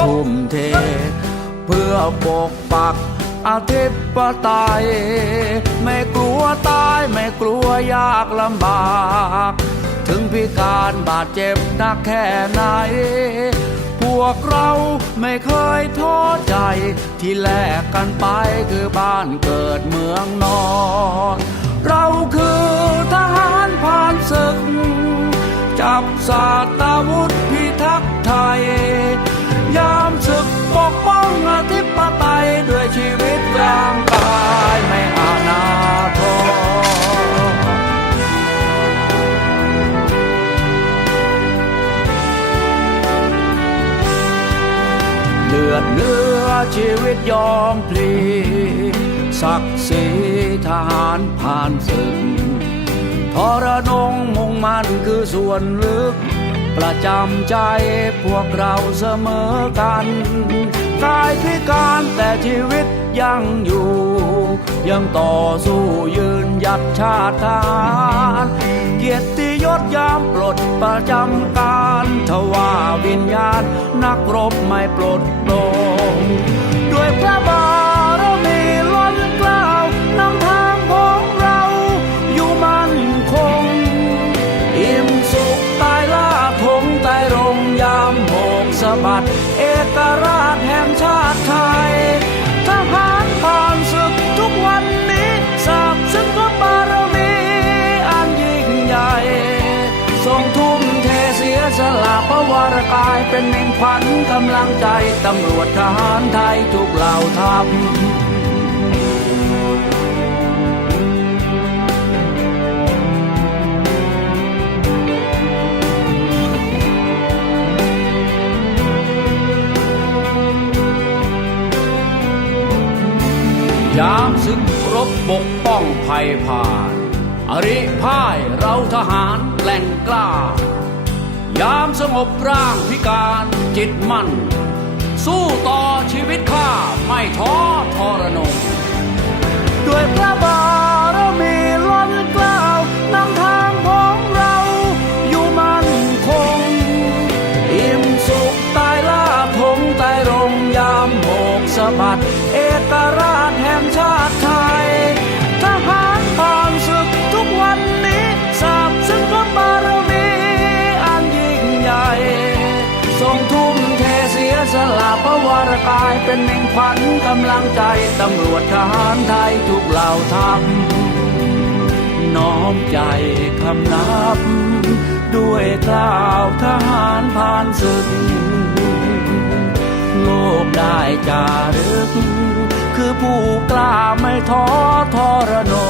ทุ่มเท เพื่อปกปักอธิปไตยไม่กลัวตายไม่กลัวยากลำบาก ถึงพิการบาดเจ็บนักแค่ไหน พวกเราไม่เคยท้อใจ ที่แลกกันไปคือบ้านเกิดเมืองนอน เราคือทหารผ่านศึก จับสาตาวุธ ดเนื้อชีวิตยอมพลีศักดิ์ศรีทหารผ่านศึกทรนงมุ่งมั่นคือส่วนลึก ประจำใจพวกเราเสมอกันกายพิการแต่ชีวิตยังอยู่ ยังต่อสู้ยืนหยัดชาติทารเกียรติยศยามปลดประจำการทว่าวิญญาณนักรบไม่ปลด วรกายเป็นเมงขวัญกำลังใจตำรวจทหารไทยทุกเหล่าทัพยามศึกรบปกป้องภัยผ่าน อริพ่ายเราทหารแกล่งกล้า ยามสงบร่างพิการจิตมั่น สู้ต่อชีวิตข้าไม่ท้อทรนงด้วยพระบารมีล้นกล้าวนำทางของเราอยู่มั่นคง อิ่มสุขตายล่าทงใต้รงยามโบกสะบัด เอกราชแห่งชาติไทย ละพรกายเป็นเมงขวัญกำลังใจตำรวจทหารไทยทุกเหล่าทัพน้อมใจคำนับ ด้วยกล่าวทหารผ่านศึก โลกได้จารึก คือผู้กล้าไม่ท้อทรนง